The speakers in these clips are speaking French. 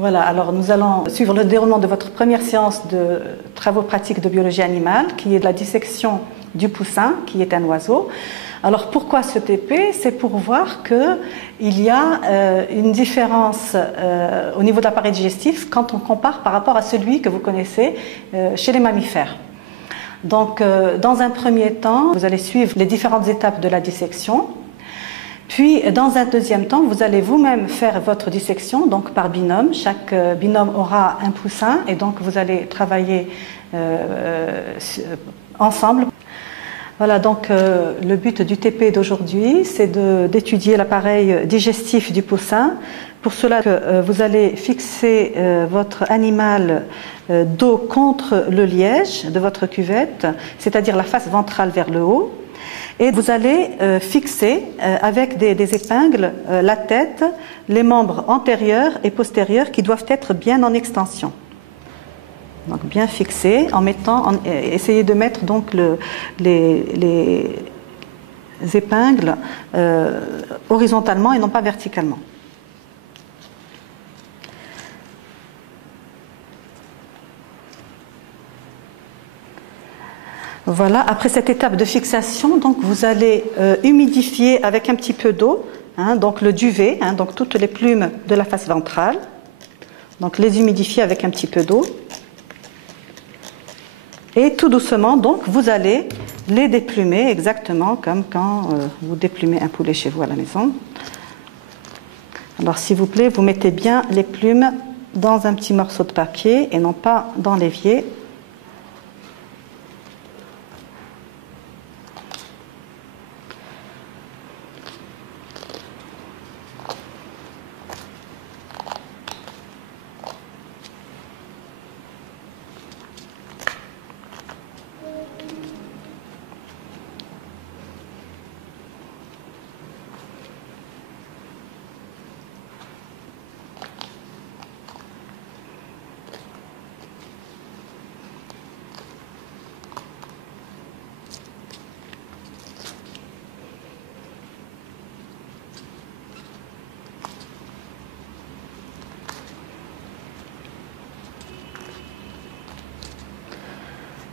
Voilà, alors nous allons suivre le déroulement de votre première séance de travaux pratiques de biologie animale, qui est de la dissection du poussin, qui est un oiseau. Alors pourquoi ce TP? C'est pour voir qu'il y a une différence au niveau de l'appareil digestif quand on compare par rapport à celui que vous connaissez chez les mammifères. Donc dans un premier temps, vous allez suivre les différentes étapes de la dissection. Puis, dans un deuxième temps, vous allez vous-même faire votre dissection, donc par binôme. Chaque binôme aura un poussin et donc vous allez travailler ensemble. Voilà, donc le but du TP d'aujourd'hui, c'est d'étudier l'appareil digestif du poussin. Pour cela, vous allez fixer votre animal dos contre le liège de votre cuvette, c'est-à-dire la face ventrale vers le haut. Et vous allez fixer avec des épingles la tête, les membres antérieurs et postérieurs qui doivent être bien en extension. Donc bien fixés, essayez de mettre donc les épingles horizontalement et non pas verticalement. Voilà, après cette étape de fixation, donc vous allez humidifier avec un petit peu d'eau, donc le duvet, donc toutes les plumes de la face ventrale. Donc les humidifier avec un petit peu d'eau. Et tout doucement, donc vous allez les déplumer exactement comme quand vous déplumez un poulet chez vous à la maison. Alors s'il vous plaît, vous mettez bien les plumes dans un petit morceau de papier et non pas dans l'évier.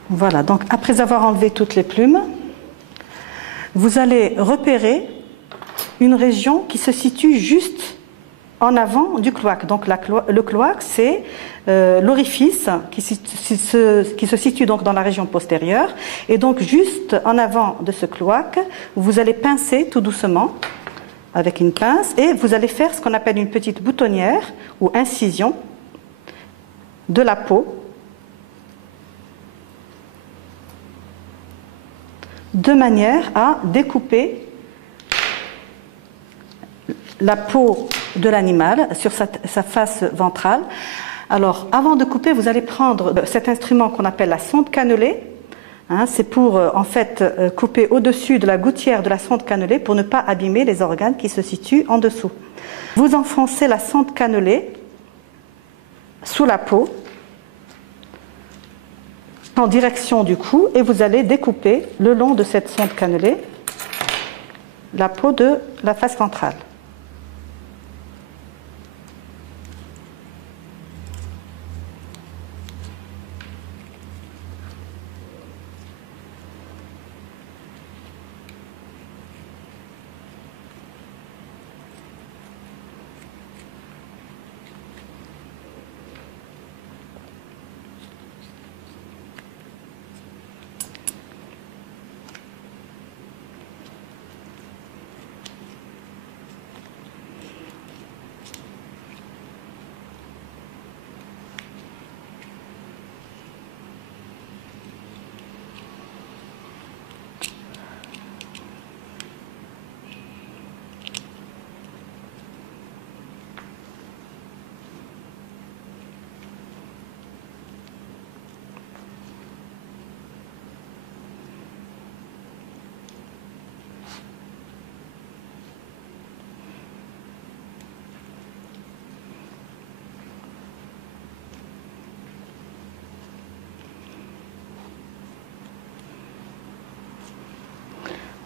Voilà, donc après avoir enlevé toutes les plumes, vous allez repérer une région qui se situe juste en avant du cloaque. Donc le cloaque, c'est l'orifice qui se situe donc dans la région postérieure. Et donc juste en avant de ce cloaque, vous allez pincer tout doucement avec une pince et vous allez faire ce qu'on appelle une petite boutonnière ou incision de la peau, de manière à découper la peau de l'animal sur sa face ventrale. Alors, avant de couper, vous allez prendre cet instrument qu'on appelle la sonde cannelée. C'est pour, en fait, couper au-dessus de la gouttière de la sonde cannelée pour ne pas abîmer les organes qui se situent en dessous. Vous enfoncez la sonde cannelée sous la peau, en direction du cou, et vous allez découper le long de cette sonde cannelée la peau de la face ventrale.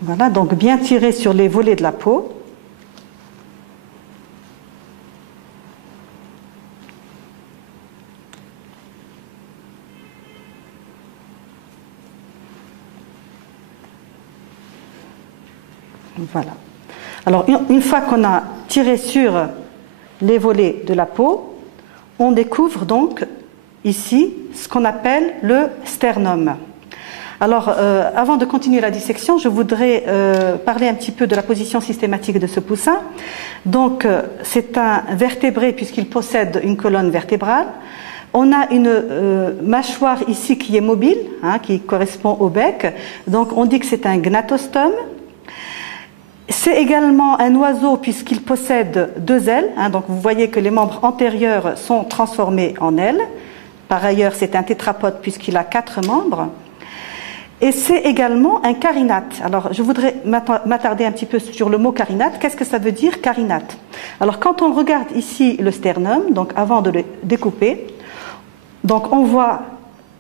Voilà, donc bien tirer sur les volets de la peau. Voilà. Alors, une fois qu'on a tiré sur les volets de la peau, on découvre donc ici ce qu'on appelle le sternum. Alors, avant de continuer la dissection, je voudrais parler un petit peu de la position systématique de ce poussin. Donc, c'est un vertébré puisqu'il possède une colonne vertébrale. On a une mâchoire ici qui est mobile, hein, qui correspond au bec. Donc, on dit que c'est un gnatostome. C'est également un oiseau puisqu'il possède 2 ailes. Hein, donc, vous voyez que les membres antérieurs sont transformés en ailes. Par ailleurs, c'est un tétrapode puisqu'il a 4 membres. Et c'est également un carinate. Alors, je voudrais m'attarder un petit peu sur le mot carinate. Qu'est-ce que ça veut dire, carinate? Alors, quand on regarde ici le sternum, donc avant de le découper, donc on voit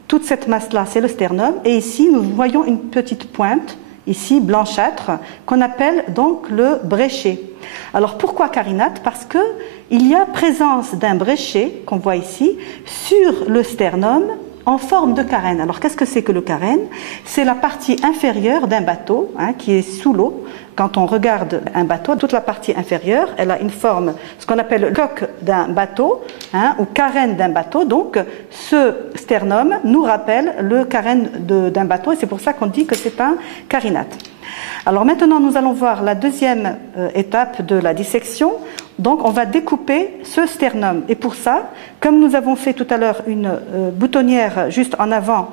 toute cette masse-là, c'est le sternum. Et ici, nous voyons une petite pointe, ici, blanchâtre, qu'on appelle donc le bréchet. Alors, pourquoi carinate? Parce qu'il y a présence d'un bréchet, qu'on voit ici, sur le sternum, en forme de carène. Alors, qu'est-ce que c'est que le carène? C'est la partie inférieure d'un bateau, hein, qui est sous l'eau. Quand on regarde un bateau, toute la partie inférieure, elle a une forme, ce qu'on appelle le coque d'un bateau, hein, ou carène d'un bateau. Donc, ce sternum nous rappelle le carène d'un bateau, et c'est pour ça qu'on dit que c'est un carinate. Alors maintenant, nous allons voir la deuxième étape de la dissection. Donc, on va découper ce sternum. Et pour ça, comme nous avons fait tout à l'heure une boutonnière juste en avant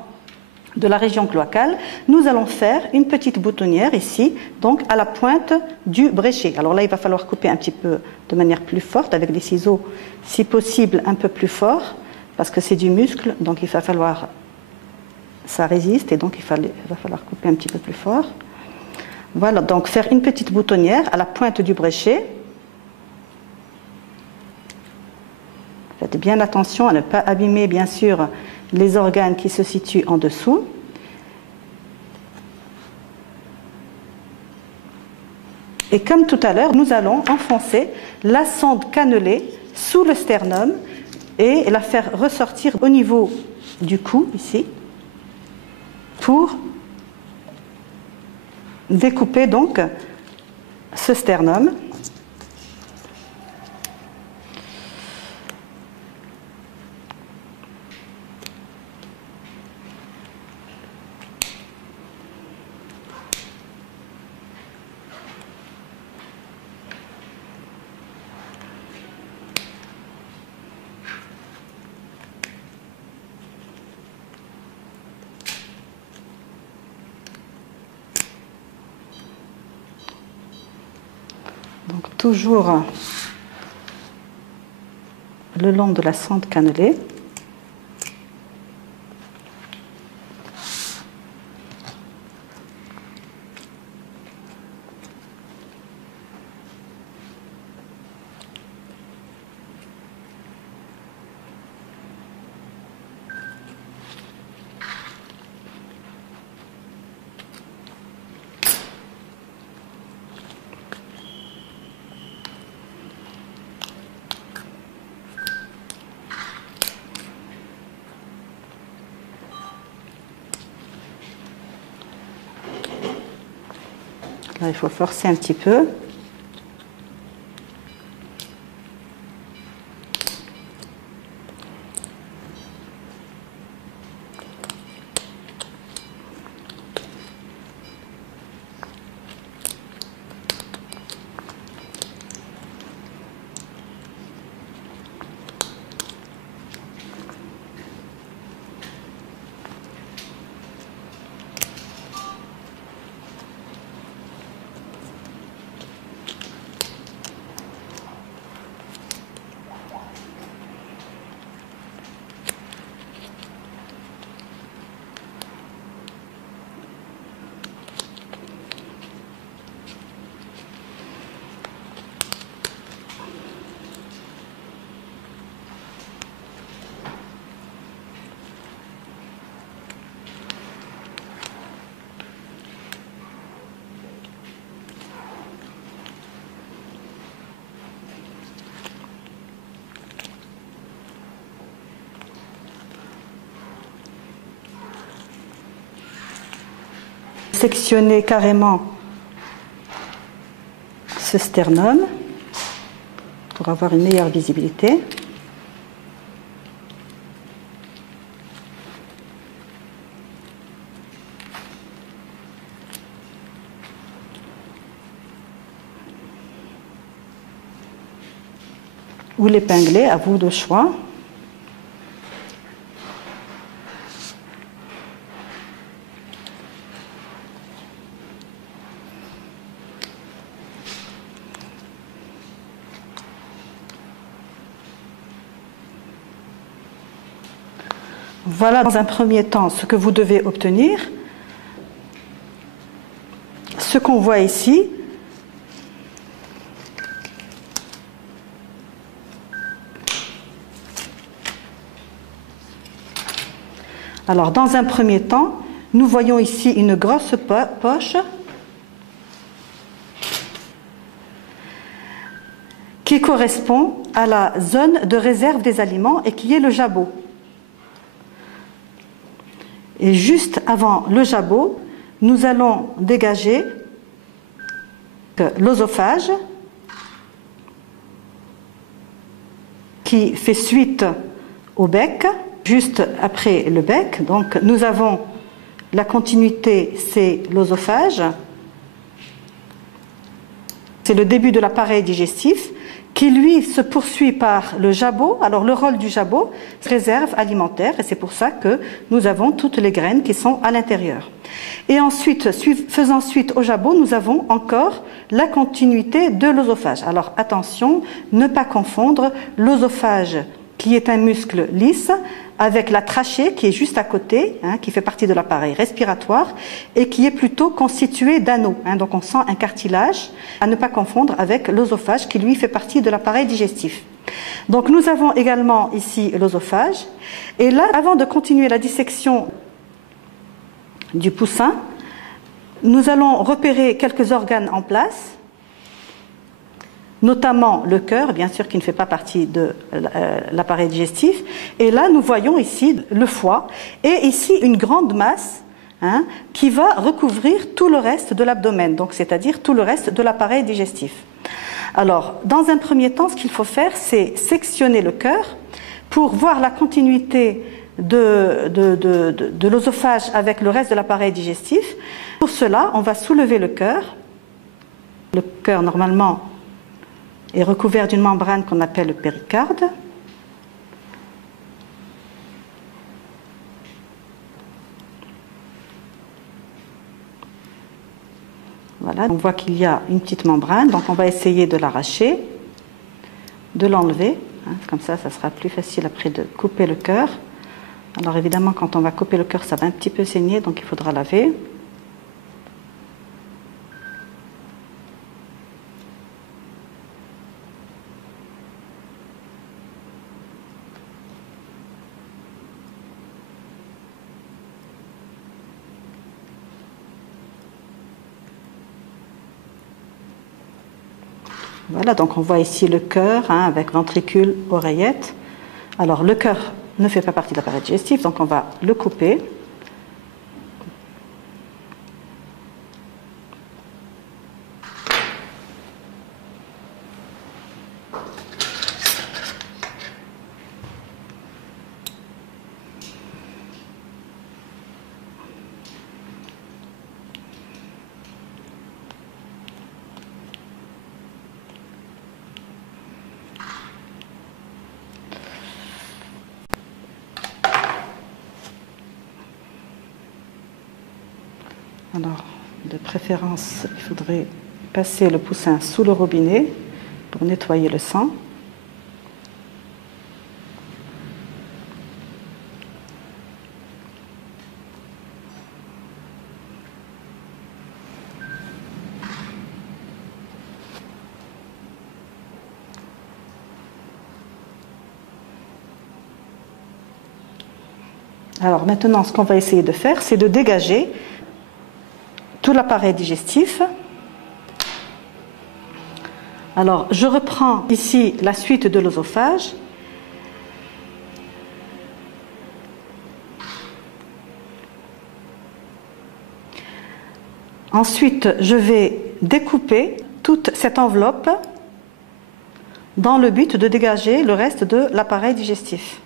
de la région cloacale, nous allons faire une petite boutonnière ici, donc à la pointe du bréchet. Alors là, il va falloir couper un petit peu de manière plus forte, avec des ciseaux, si possible, un peu plus fort, parce que c'est du muscle, donc il va falloir, ça résiste, et donc il va falloir couper un petit peu plus fort. Voilà, donc faire une petite boutonnière à la pointe du bréchet. Faites bien attention à ne pas abîmer, bien sûr, les organes qui se situent en dessous. Et comme tout à l'heure, nous allons enfoncer la sonde cannelée sous le sternum et la faire ressortir au niveau du cou, ici, pour découper donc ce sternum. Donc toujours le long de la sonde cannelée. Là, il faut forcer un petit peu. Sectionner carrément ce sternum pour avoir une meilleure visibilité. Ou l'épingler, à vous de choix. Voilà dans un premier temps ce que vous devez obtenir. Ce qu'on voit ici, alors dans un premier temps, nous voyons ici une grosse poche qui correspond à la zone de réserve des aliments et qui est le jabot. Et juste avant le jabot, nous allons dégager l'œsophage qui fait suite au bec, juste après le bec. Donc nous avons la continuité, c'est l'œsophage. C'est le début de l'appareil digestif qui lui se poursuit par le jabot. Alors le rôle du jabot, c'est réserve alimentaire et c'est pour ça que nous avons toutes les graines qui sont à l'intérieur. Et ensuite, faisant suite au jabot, nous avons encore la continuité de l'œsophage. Alors attention, ne pas confondre l'œsophage qui est un muscle lisse avec la trachée qui est juste à côté, qui fait partie de l'appareil respiratoire et qui est plutôt constitué d'anneaux. Donc on sent un cartilage, à ne pas confondre avec l'œsophage qui lui fait partie de l'appareil digestif. Donc nous avons également ici l'œsophage. Et là, avant de continuer la dissection du poussin, nous allons repérer quelques organes en place, notamment le cœur, bien sûr, qui ne fait pas partie de l'appareil digestif. Et là, nous voyons ici le foie et ici une grande masse qui va recouvrir tout le reste de l'abdomen, donc c'est-à-dire tout le reste de l'appareil digestif. Alors, dans un premier temps, ce qu'il faut faire, c'est sectionner le cœur pour voir la continuité de l'œsophage avec le reste de l'appareil digestif. Pour cela, on va soulever le cœur. Le cœur, normalement, est recouvert d'une membrane qu'on appelle le péricarde. Voilà, on voit qu'il y a une petite membrane, donc on va essayer de l'arracher, de l'enlever. Comme ça, ça sera plus facile après de couper le cœur. Alors évidemment, quand on va couper le cœur, ça va un petit peu saigner, donc il faudra laver. Voilà, donc on voit ici le cœur avec ventricule, oreillette. Alors le cœur ne fait pas partie de l'appareil digestif, donc on va le couper. Alors, de préférence, il faudrait passer le poussin sous le robinet pour nettoyer le sang. Alors maintenant, ce qu'on va essayer de faire, c'est de dégager tout l'appareil digestif. Alors, je reprends ici la suite de l'œsophage. Ensuite, je vais découper toute cette enveloppe dans le but de dégager le reste de l'appareil digestif.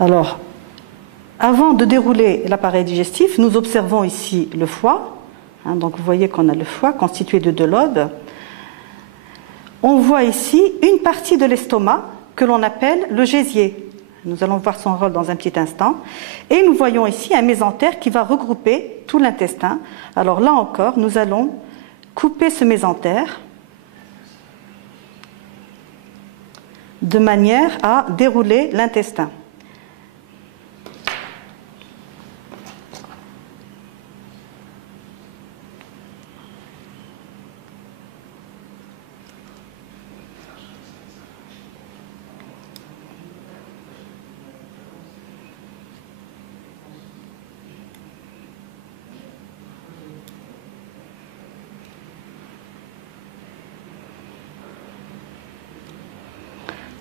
Alors, avant de dérouler l'appareil digestif, nous observons ici le foie. Donc, vous voyez qu'on a le foie constitué de 2 lobes. On voit ici une partie de l'estomac que l'on appelle le gésier. Nous allons voir son rôle dans un petit instant. Et nous voyons ici un mésentère qui va regrouper tout l'intestin. Alors là encore, nous allons couper ce mésentère de manière à dérouler l'intestin.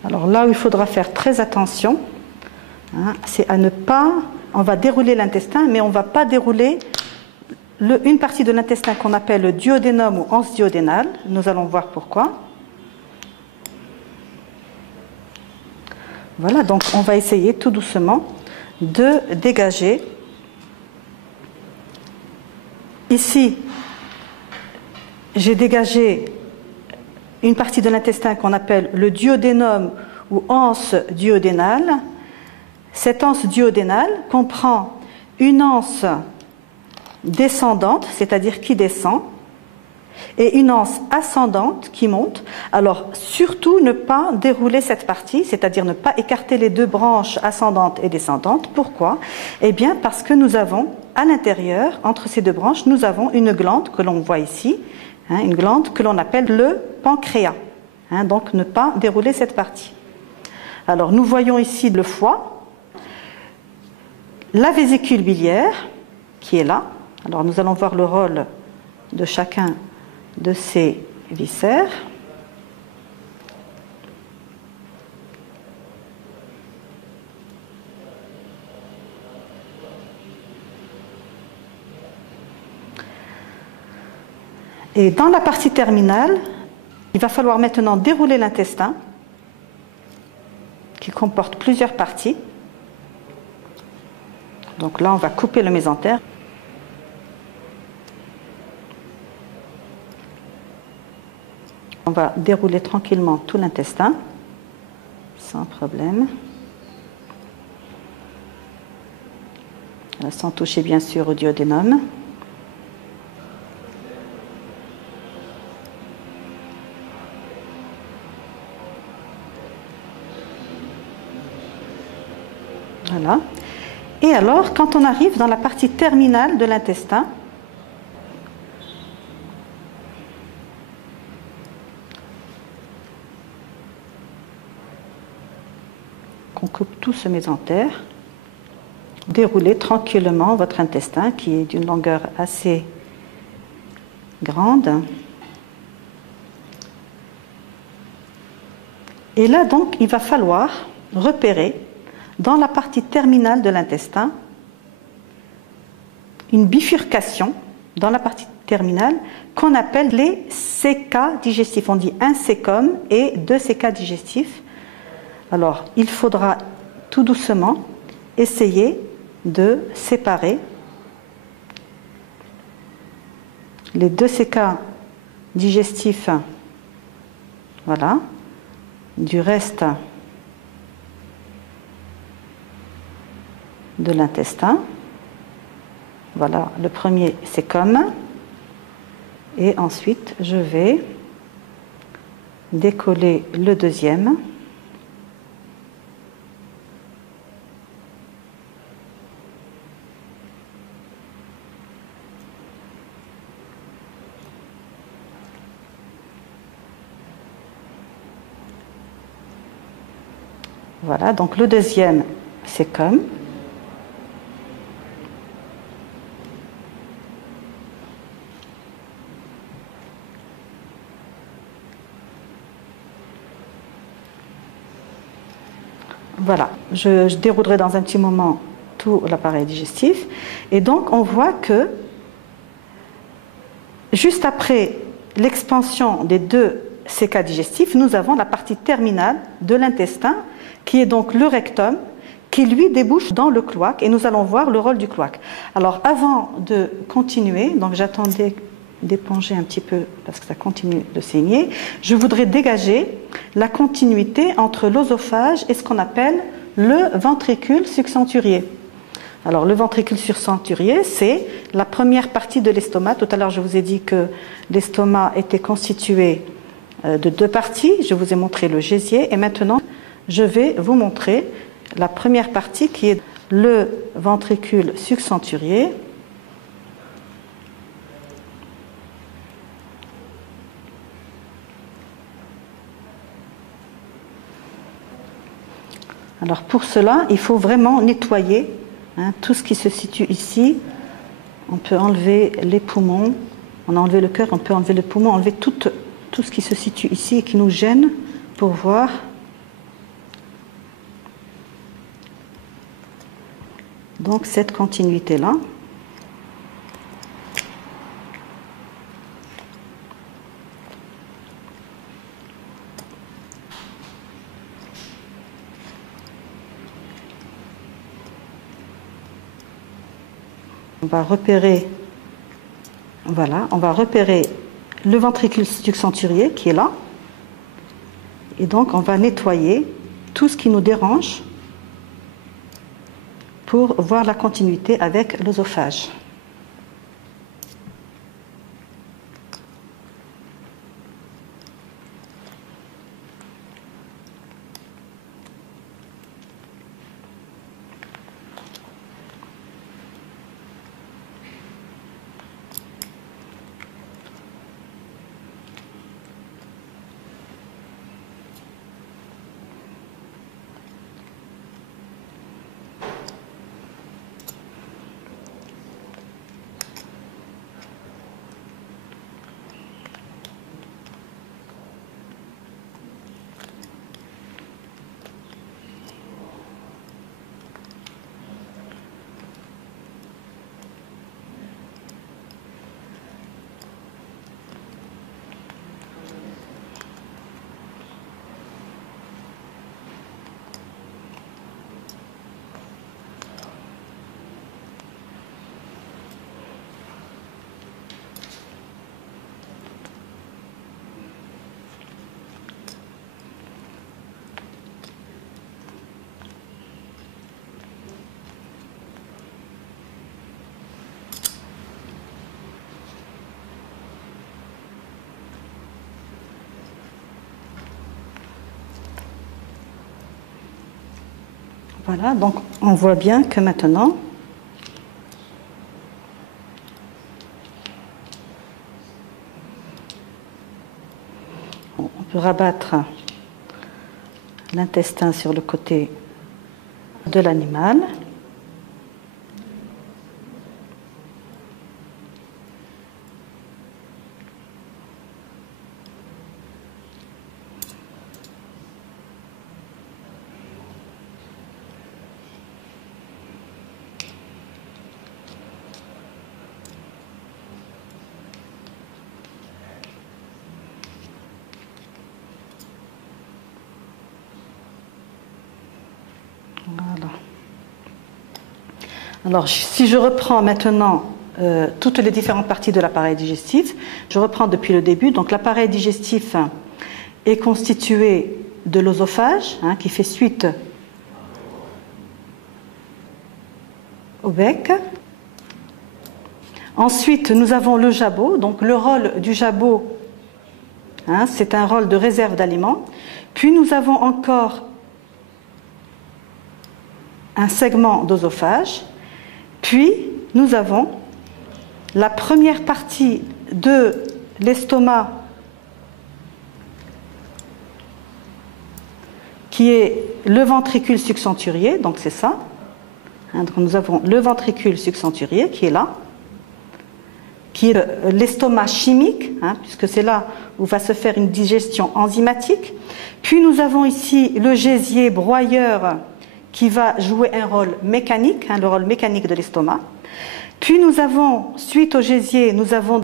Alors là où il faudra faire très attention, c'est à ne pas, on va dérouler l'intestin, mais on ne va pas dérouler une partie de l'intestin qu'on appelle le duodénum ou anse duodénale. Nous allons voir pourquoi. Voilà, donc on va essayer tout doucement de dégager. Ici, j'ai dégagé une partie de l'intestin qu'on appelle le duodénum ou anse duodénale. Cette anse duodénale comprend une anse descendante, c'est-à-dire qui descend, et une anse ascendante qui monte. Alors, surtout ne pas dérouler cette partie, c'est-à-dire ne pas écarter les 2 branches ascendantes et descendantes. Pourquoi? Eh bien, parce que nous avons, à l'intérieur, entre ces 2 branches, nous avons une glande que l'on voit ici, une glande que l'on appelle le pancréas. Donc ne pas dérouler cette partie. Alors nous voyons ici le foie, la vésicule biliaire qui est là. Alors nous allons voir le rôle de chacun de ces viscères. Et dans la partie terminale, il va falloir maintenant dérouler l'intestin, qui comporte plusieurs parties. Donc là, on va couper le mésentère. On va dérouler tranquillement tout l'intestin, sans problème. Sans toucher bien sûr au duodénum. Voilà. Et alors, quand on arrive dans la partie terminale de l'intestin, qu'on coupe tout ce mésentère, déroulez tranquillement votre intestin qui est d'une longueur assez grande. Et là donc, il va falloir repérer dans la partie terminale de l'intestin une bifurcation dans la partie terminale qu'on appelle les CK digestifs. On dit un cécum et 2 CK digestifs. Alors, il faudra tout doucement essayer de séparer les 2 CK digestifs, voilà, du reste de l'intestin. Voilà, le premier c'est comme, et ensuite je vais décoller le deuxième. Voilà, donc le deuxième, c'est comme. Voilà, je déroulerai dans un petit moment tout l'appareil digestif. Et donc, on voit que juste après l'expansion des deux CK digestifs, nous avons la partie terminale de l'intestin, qui est donc le rectum, qui lui débouche dans le cloaque, et nous allons voir le rôle du cloaque. Alors, avant de continuer, donc j'attendais d'éponger un petit peu parce que ça continue de saigner, je voudrais dégager la continuité entre l'œsophage et ce qu'on appelle le ventricule subcenturier. Alors le ventricule subcenturier, c'est la première partie de l'estomac. Tout à l'heure, je vous ai dit que l'estomac était constitué de deux parties. Je vous ai montré le gésier et maintenant, je vais vous montrer la première partie qui est le ventricule subcenturier. Alors pour cela, il faut vraiment nettoyer tout ce qui se situe ici. On peut enlever les poumons, on a enlevé le cœur, on peut enlever les poumons, enlever tout ce qui se situe ici et qui nous gêne pour voir. Donc cette continuité-là. On va repérer, voilà, on va repérer le ventricule subcenturier qui est là. Et donc on va nettoyer tout ce qui nous dérange pour voir la continuité avec l'œsophage. Voilà, donc on voit bien que maintenant, on peut rabattre l'intestin sur le côté de l'animal. Voilà. Alors, si je reprends maintenant toutes les différentes parties de l'appareil digestif, je reprends depuis le début. Donc, l'appareil digestif est constitué de l'œsophage, qui fait suite au bec. Ensuite, nous avons le jabot. Donc, le rôle du jabot, c'est un rôle de réserve d'aliments. Puis, nous avons encore un segment d'œsophage, puis nous avons la première partie de l'estomac qui est le ventricule subcenturier, donc c'est ça. Donc nous avons le ventricule subcenturier qui est là, qui est l'estomac chimique, puisque c'est là où va se faire une digestion enzymatique. Puis nous avons ici le gésier broyeur qui va jouer un rôle mécanique, le rôle mécanique de l'estomac. Puis nous avons, suite au gésier, nous avons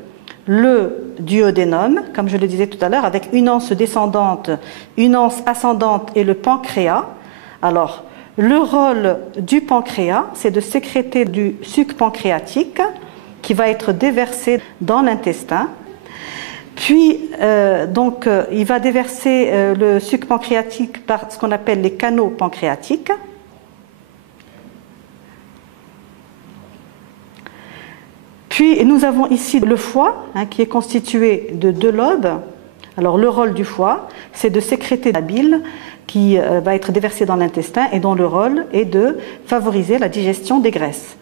le duodénum, comme je le disais tout à l'heure, avec une anse descendante, une anse ascendante et le pancréas. Alors, le rôle du pancréas, c'est de sécréter du suc pancréatique qui va être déversé dans l'intestin. Puis, il va déverser le suc pancréatique par ce qu'on appelle les canaux pancréatiques. Puis, nous avons ici le foie, qui est constitué de 2 lobes. Alors, le rôle du foie, c'est de sécréter la bile qui va être déversée dans l'intestin et dont le rôle est de favoriser la digestion des graisses.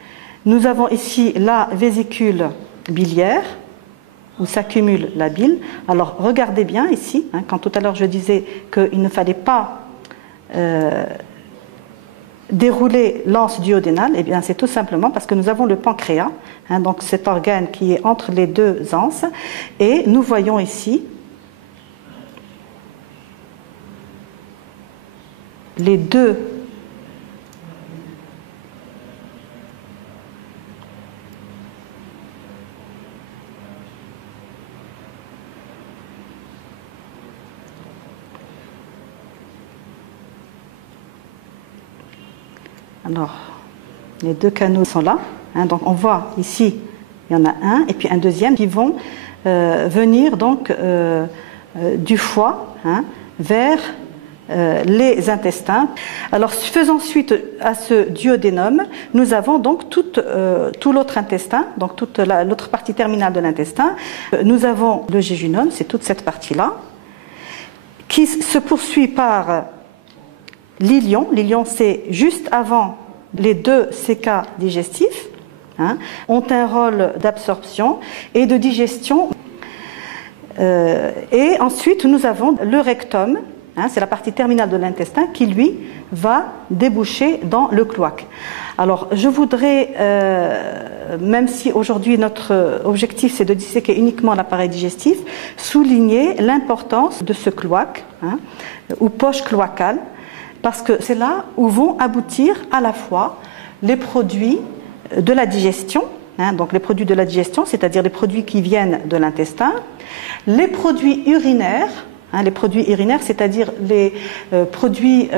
Nous avons ici la vésicule biliaire, où s'accumule la bile. Alors, regardez bien ici, quand tout à l'heure je disais qu'il ne fallait pas dérouler l'anse duodénale, eh bien c'est tout simplement parce que nous avons le pancréas, donc cet organe qui est entre les 2 anses, et nous voyons ici les 2 Alors, les 2 canaux sont là. Donc, on voit ici, il y en a un et puis un deuxième qui vont venir donc du foie vers les intestins. Alors, faisant suite à ce duodénum, nous avons donc tout l'autre intestin, donc toute l'autre partie terminale de l'intestin. Nous avons le jéjunum, c'est toute cette partie-là, qui se poursuit par l'ilion. L'ilion, c'est juste avant les 2 CK digestifs, ont un rôle d'absorption et de digestion. Et ensuite, nous avons le rectum, c'est la partie terminale de l'intestin qui, lui, va déboucher dans le cloaque. Alors, je voudrais, même si aujourd'hui notre objectif c'est de disséquer uniquement l'appareil digestif, souligner l'importance de ce cloaque, ou poche cloacale, parce que c'est là où vont aboutir à la fois les produits de la digestion, donc les produits de la digestion, c'est-à-dire les produits qui viennent de l'intestin, les produits urinaires, c'est-à-dire les produits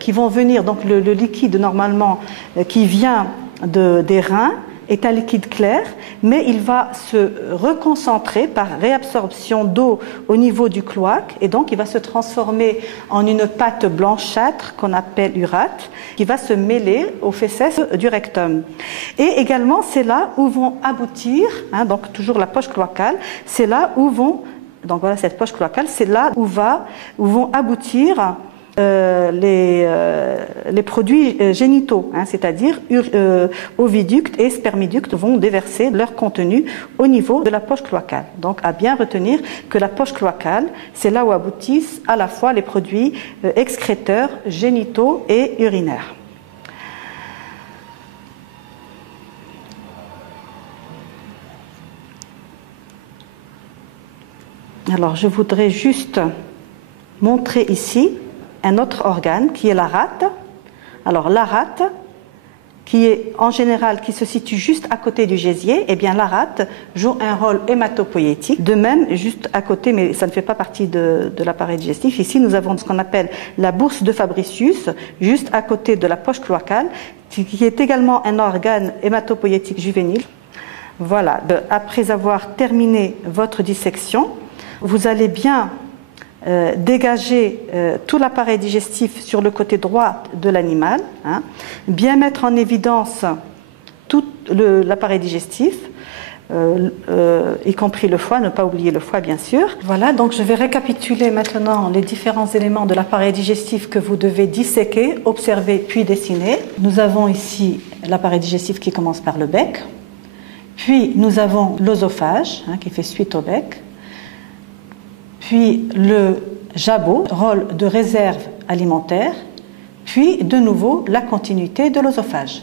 qui vont venir, donc le liquide normalement qui vient des reins, est un liquide clair, mais il va se reconcentrer par réabsorption d'eau au niveau du cloaque, et donc il va se transformer en une pâte blanchâtre qu'on appelle urate, qui va se mêler aux fesses du rectum. Et également, c'est là où vont aboutir, donc toujours la poche cloacale, c'est là où vont, donc voilà cette poche cloacale, c'est là où vont aboutir les produits génitaux, c'est-à-dire oviductes et spermiductes vont déverser leur contenu au niveau de la poche cloacale. Donc à bien retenir que la poche cloacale, c'est là où aboutissent à la fois les produits excréteurs, génitaux et urinaires. Alors je voudrais juste montrer ici un autre organe qui est la rate. Alors la rate, qui est en général qui se situe juste à côté du gésier, eh bien la rate joue un rôle hématopoïétique. De même, juste à côté, mais ça ne fait pas partie de l'appareil digestif. Ici, nous avons ce qu'on appelle la bourse de Fabricius, juste à côté de la poche cloacale, qui est également un organe hématopoïétique juvénile. Voilà. Après avoir terminé votre dissection, vous allez bien dégager tout l'appareil digestif sur le côté droit de l'animal, bien mettre en évidence tout l'appareil digestif, y compris le foie, ne pas oublier le foie bien sûr. Voilà, donc je vais récapituler maintenant les différents éléments de l'appareil digestif que vous devez disséquer, observer puis dessiner. Nous avons ici l'appareil digestif qui commence par le bec, puis nous avons l'œsophage qui fait suite au bec, puis le jabot, rôle de réserve alimentaire, puis de nouveau la continuité de l'œsophage.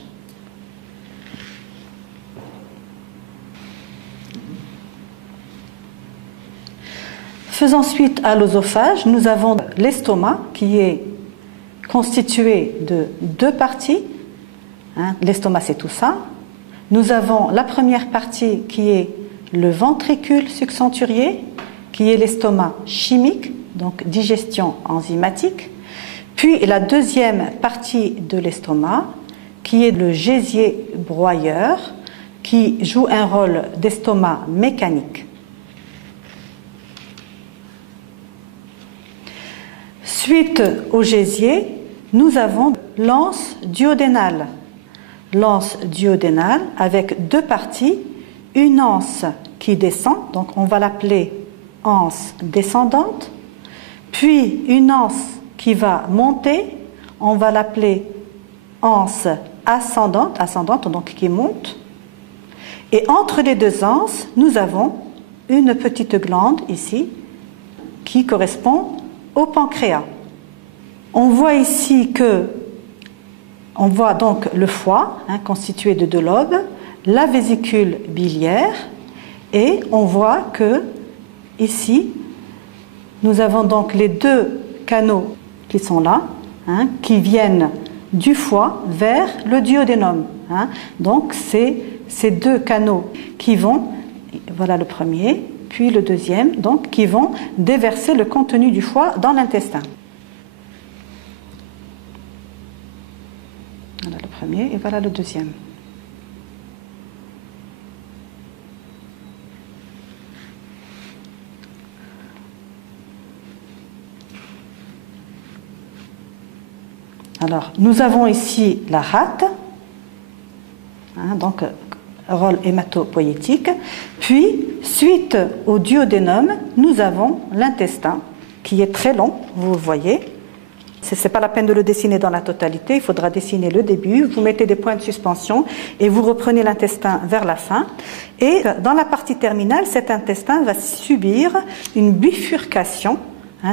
Faisant suite à l'œsophage, nous avons l'estomac qui est constitué de deux parties. L'estomac, c'est tout ça. Nous avons la première partie qui est le ventricule succenturier, qui est l'estomac chimique, donc digestion enzymatique. Puis la deuxième partie de l'estomac, qui est le gésier broyeur, qui joue un rôle d'estomac mécanique. Suite au gésier, nous avons l'anse duodénale. L'anse duodénale avec deux parties, une anse qui descend, donc on va l'appeler anse descendante, puis une anse qui va monter, on va l'appeler anse ascendante, donc qui monte. Et entre les deux anses, nous avons une petite glande ici qui correspond au pancréas. On voit ici on voit donc le foie constitué de deux lobes, la vésicule biliaire, et on voit que ici nous avons donc les deux canaux qui sont là, qui viennent du foie vers le duodénum. Donc c'est ces deux canaux qui vont, voilà le premier, puis le deuxième, donc qui vont déverser le contenu du foie dans l'intestin. Voilà le premier et voilà le deuxième. Alors, nous avons ici la rate, donc rôle hématopoïétique. Puis, suite au duodénum, nous avons l'intestin qui est très long, vous le voyez. Ce n'est pas la peine de le dessiner dans la totalité, il faudra dessiner le début, vous mettez des points de suspension et vous reprenez l'intestin vers la fin. Et dans la partie terminale, cet intestin va subir une bifurcation,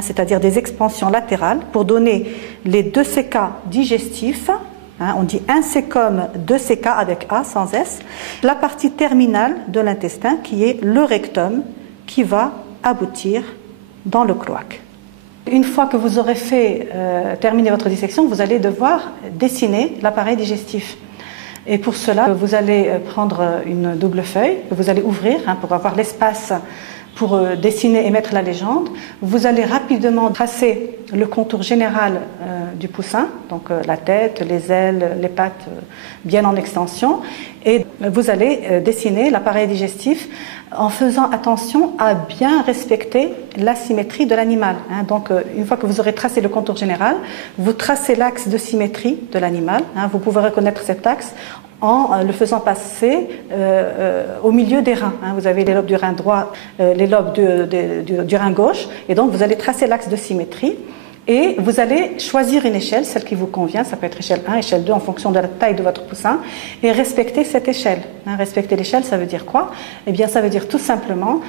c'est-à-dire des expansions latérales pour donner les deux CK digestifs. On dit un C comme deux CK avec A sans S. La partie terminale de l'intestin qui est le rectum qui va aboutir dans le cloaque. Une fois que vous aurez terminé votre dissection, vous allez devoir dessiner l'appareil digestif. Et pour cela, vous allez prendre une double feuille que vous allez ouvrir pour avoir l'espace pour dessiner et mettre la légende. Vous allez rapidement tracer le contour général du poussin, donc la tête, les ailes, les pattes bien en extension, et vous allez dessiner l'appareil digestif en faisant attention à bien respecter la symétrie de l'animal. Donc une fois que vous aurez tracé le contour général, vous tracez l'axe de symétrie de l'animal. Vous pouvez reconnaître cet axe en le faisant passer au milieu des reins. Vous avez les lobes du rein droit, les lobes du rein gauche, et donc vous allez tracer l'axe de symétrie. Et vous allez choisir une échelle, celle qui vous convient, ça peut être échelle 1, échelle 2 en fonction de la taille de votre poussin, et respecter cette échelle. Respecter l'échelle, ça veut dire quoi? Eh bien, ça veut dire tout simplement,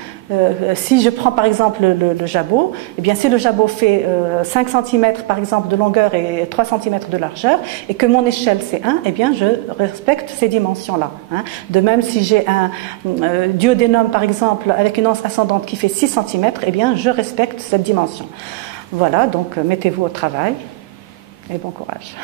si je prends par exemple le jabot, eh bien, si le jabot fait 5 cm par exemple de longueur et 3 cm de largeur, et que mon échelle c'est 1, eh bien, je respecte ces dimensions-là. De même, si j'ai un duodénum par exemple avec une anse ascendante qui fait 6 cm, eh bien, je respecte cette dimension. Voilà, donc mettez-vous au travail et bon courage.